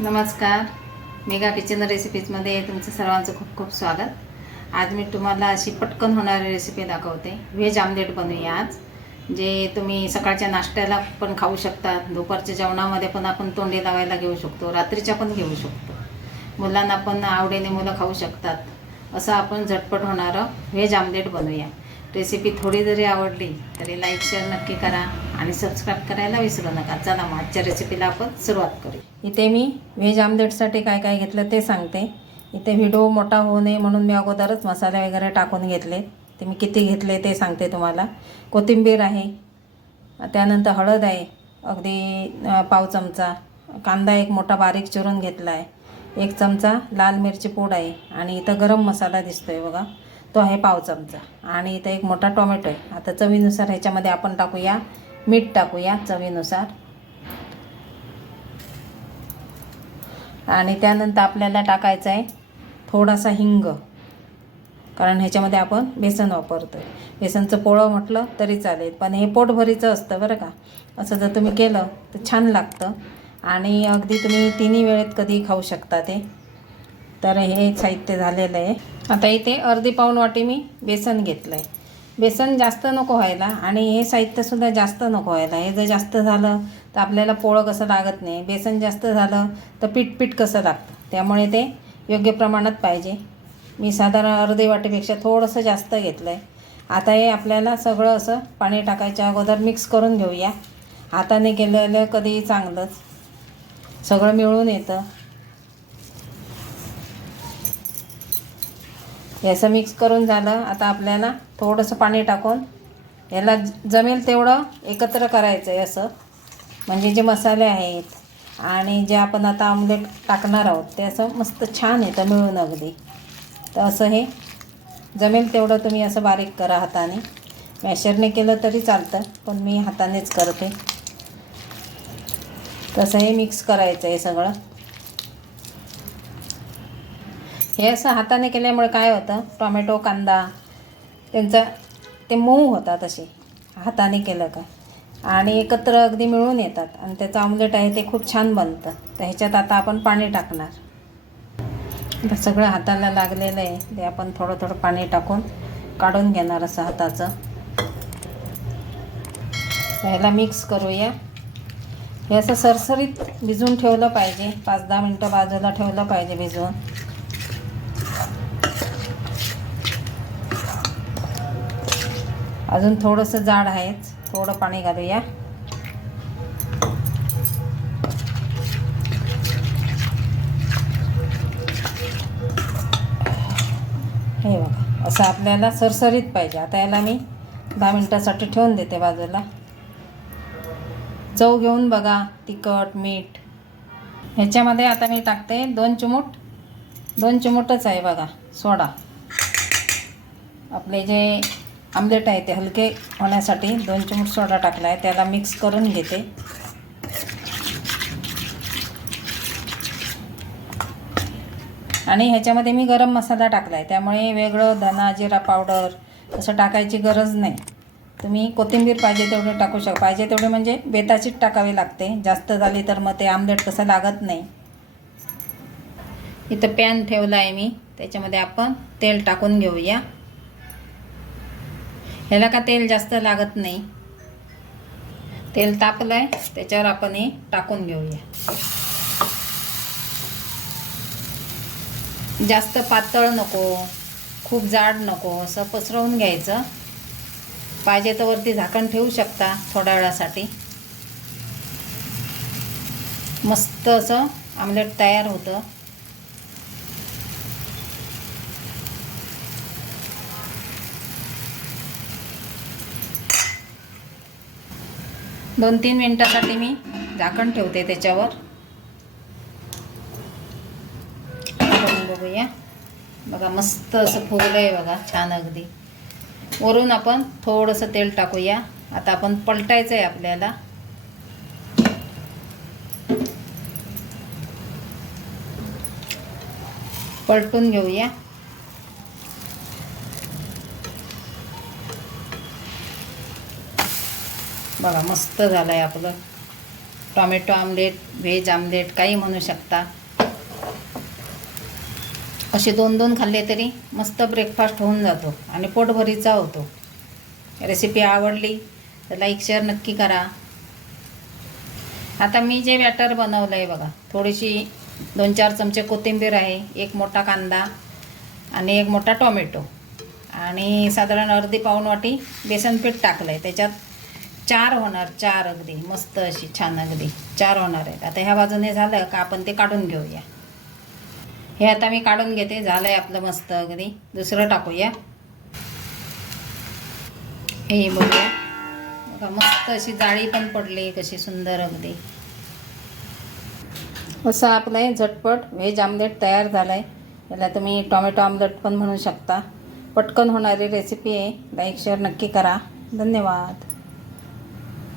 नमस्कार. Mega kitchen रेसिपीजमध्ये तुमचं सर्वांचं खूप खूप स्वागत. आज मी तुम्हाला अशी पटकन होणारी रेसिपी दाखवते. व्हेज आमलेट बनवूया आज, जे तुम्ही सकाळच्या नाश्त्याला पण खाऊ शकता, दुपारच्या जेवणामध्ये पण आपण तोंडी लावायला घेऊ शकतो, रात्रीच्या पण घेऊ शकतो. मुलांना पण आवडीने मुलं खाऊ शकतात. असं आपण झटपट होणारं व्हेज आमलेट बनवूया. रेसिपी थोडी जरी आवडली तरी लाईक शेअर नक्की करा आणि सबस्क्राईब करायला विसरू नका. चला मग आजच्या रेसिपीला आपण सुरुवात करू. इथे मी व्हेज आमलेटसाठी काय काय घेतलं ते सांगते. इथे व्हिडिओ मोठा होऊ नये म्हणून मी अगोदरच मसाले वगैरे टाकून घेतले. ते मी किती घेतले ते सांगते तुम्हाला. कोथिंबीर आहे, त्यानंतर हळद आहे अगदी पाव चमचा, कांदा एक मोठा बारीक चिरून घेतला आहे, 1 चमचा लाल मिरची पूड आहे आणि इथं गरम मसाला दिसतो आहे बघा, तो आहे पाव चमचा आणि इथं एक मोठा टोमॅटो आहे. आता चवीनुसार ह्याच्यामध्ये आपण टाकूया मीठ, टाकूया चवीनुसार. आणि त्यानंतर आपल्याला टाकायचं आहे थोडासा हिंग, कारण ह्याच्यामध्ये आपण बेसन वापरतो आहे. बेसनचं पोळं म्हटलं तरी चालेल, पण हे पोटभरीचं असतं बरं का. असं जर तुम्ही केलं तर छान लागतं आणि अगदी तुम्ही तिन्ही वेळेत कधी खाऊ शकता ते. तर हे साहित्य झालेलं आहे. आता इथे अर्धी पाऊण वाटी मी बेसन घेतलं आहे. बेसन जास्त नको व्हायला आणि हे साहित्यसुद्धा जास्त नको व्हायला. हे जर जास्त झालं तर आपल्याला पोळं कसं लागत नाही, बेसन जास्त झालं तर पीठ कसं लागतं, त्यामुळे ते योग्य प्रमाणात पाहिजे. मी साधारण अर्धी वाटीपेक्षा थोडंसं जास्त घेतलं आहे. आता हे आपल्याला सगळं असं पाणी टाकायच्या अगोदर मिक्स करून घेऊया. हाताने केलेलं कधीही चांगलंच, सगळं मिळून येतं. हे असं मिक्स करून झालं. आता आपल्याला थोडंसं पाणी टाकून याला जमेल तेवढं एकत्र करायचं आहे असं, म्हणजे जे मसाले आहेत आणि जे आपण आता आमलेट टाकणार आहोत ते असं मस्त छान येतं मिळून अगदी. तर असं हे जमेल तेवढं तुम्ही असं बारीक करा हाताने. मॅशरने केलं तरी चालतं, पण मी हातानेच करते. तसं हे मिक्स करायचं आहे सगळं. हे असं हाताने केल्यामुळे काय होतं, टोमॅटो कांदा ते मऊ होतात असे हाताने केलं का, आणि एकत्र अगदी मिळून येतात आणि त्याचं आमलेट आहे ते खूप छान बनतं. तर ह्याच्यात आता आपण पाणी टाकणार. आता सगळं हाताला लागलेलं आहे ते आपण थोडं थोडं पाणी टाकून काढून घेणार असं हाताचं. ह्याला मिक्स करूया. हे असं सरसरीत भिजवून ठेवलं पाहिजे, 5-10 मिनटं बाजूला ठेवलं पाहिजे भिजवून. अजून थोडंसं जाड आहेच, थोडं पाणी घालूया. हे बघा असं आपल्याला सरसरीत पाहिजे. आता याला मी 10 मिनटासाठी ठेवून देते बाजूला. चव घेऊन बघा, तिखट मीठ. ह्याच्यामध्ये आता मी टाकते 2 चिमूटच आहे बघा सोडा. आपले जे आमलेट आहे ते हलके होण्यासाठी 2 चिमूट सोडा टाकला आहे. त्याला मिक्स करून घेते. आणि ह्याच्यामध्ये मी गरम मसाला टाकला आहे, त्यामुळे वेगळं धना जिरा पावडर असं टाकायची गरज नाही. तुम्ही कोथिंबीर पाहिजे तेवढे टाकू शकता. पाहिजे तेवढे म्हणजे बेताचीच टाकावी लागते, जास्त झाली तर मग ते आमलेट कसं लागत नाही. इथं पॅन ठेवला आहे मी, त्याच्यामध्ये आपण तेल टाकून घेऊया. ह्याला का तेल जास्त लागत नाही. तेल तापलं आहे त्याच्यावर आपण हे टाकून घेऊया. जास्त पातळ नको, खूप जाड नको, असं पसरवून घ्यायचं. पाहिजे तर वरती झाकण ठेवू शकता थोड्या वेळासाठी. मस्त असं आमलेट तयार होतं. दोन 3 मिनटासाठी मी झाकण ठेवते त्याच्यावर. बघूया बघा मस्त असं फुगलं आहे बघा, छान अगदी. वरून आपण थोडंसं तेल टाकूया. आता आपण पलटायचं आहे आपल्याला. पलटून घेऊया. बघा मस्त झालं आहे आपलं. टॉमॅटो आमलेट, व्हेज आमलेट काही म्हणू शकता. असे 2-2 खाल्ले तरी मस्त ब्रेकफास्ट होऊन जातो आणि पोटभरीचा होतो. रेसिपी आवडली तर लाईक शेअर नक्की करा. आता मी जे बॅटर बनवलं आहे बघा, थोडीशी 2-4 चमचे कोथिंबीर आहे, 1 मोठा कांदा आणि 1 मोठा टोमॅटो आणि साधारण अर्धी पाऊण वाटी बेसन पीठ टाकलं आहे. त्याच्यात 4 होणार, 4 अगदी मस्त अशी छान अगदी 4 होणार आहेत. आता ह्या बाजूने झालं का आपण ते काढून घेऊया. हे आता मी काढून घेते. झालं आहे आपलं मस्त अगदी. दुसरं टाकूया. हे बघूया बघा, मस्त अशी जाळी पण पडली, कशी सुंदर अगदी. असं आपलं आहे झटपट व्हेज आमलेट तयार झालं आहे. याला तुम्ही टॉमॅटो आमलेट पण म्हणू शकता. पटकन होणारी रेसिपी आहे. लाईक शेअर नक्की करा. धन्यवाद.